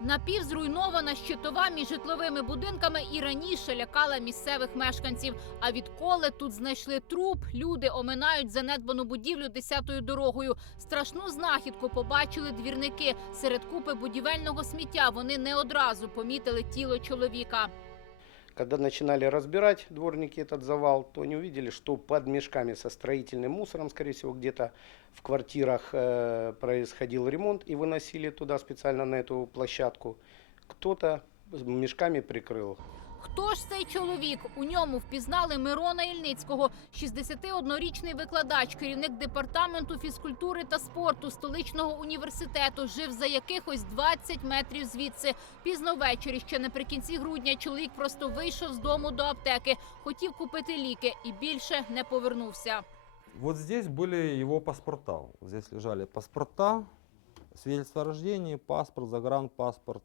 Напівзруйнована щитова між житловими будинками і раніше лякала місцевих мешканців. А відколи тут знайшли труп, люди оминають занедбану будівлю десятою дорогою. Страшну знахідку побачили двірники. Серед купи будівельного сміття вони не одразу помітили тіло чоловіка. Когда начинали разбирать дворники этот завал, то они увидели, что под мешками со строительным мусором, скорее всего, где-то в квартирах э, происходил ремонт и выносили туда специально на эту площадку. Кто-то с мешками прикрыл. Хто ж цей чоловік? У ньому впізнали Мирона Ільницького, 61-річний викладач, керівник департаменту фізкультури та спорту столичного університету. Жив за якихось 20 метрів звідси. Пізно ввечері, ще наприкінці грудня, чоловік просто вийшов з дому до аптеки, хотів купити ліки і більше не повернувся. Вот здесь были его паспорта. Здесь лежали паспорта, свидетельство о рождении, паспорт, загранпаспорт.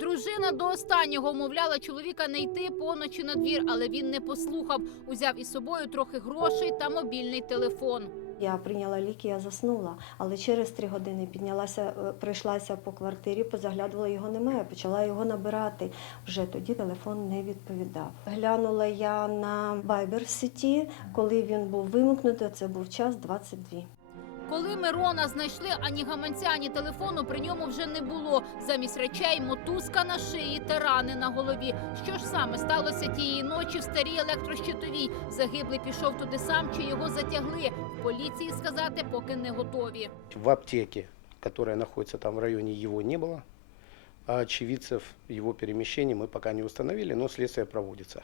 Дружина до останнього умовляла чоловіка не йти поночі на двір, але він не послухав. Узяв із собою трохи грошей та мобільний телефон. Я прийняла ліки, я заснула, але через три години піднялася, е, пройшлася по квартирі, позаглядувала його немає, почала його набирати. Вже тоді телефон не відповідав. Глянула я на Viber в коли він був вимкнутий, це був час 22. Коли Мирона знайшли ані гаманця, ані телефону, при ньому вже не було. Замість речей мотузка на шиї та рани на голові. Що ж саме сталося тієї ночі в старій електрощитовій? Загиблий пішов туди сам чи його затягли. Поліції сказати поки не готові. В аптеке, которая находится там в районе, его не было. А очевидцев его перемещений мы пока не установили, но следствие проводится.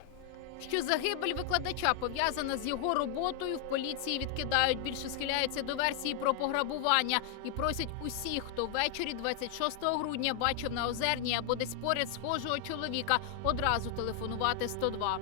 Що загибель викладача пов'язана з його роботою, в поліції відкидають. Більше схиляються до версії про пограбування і просять усіх, хто ввечері 26 грудня бачив на озерні або десь поряд схожого чоловіка, одразу телефонувати 102.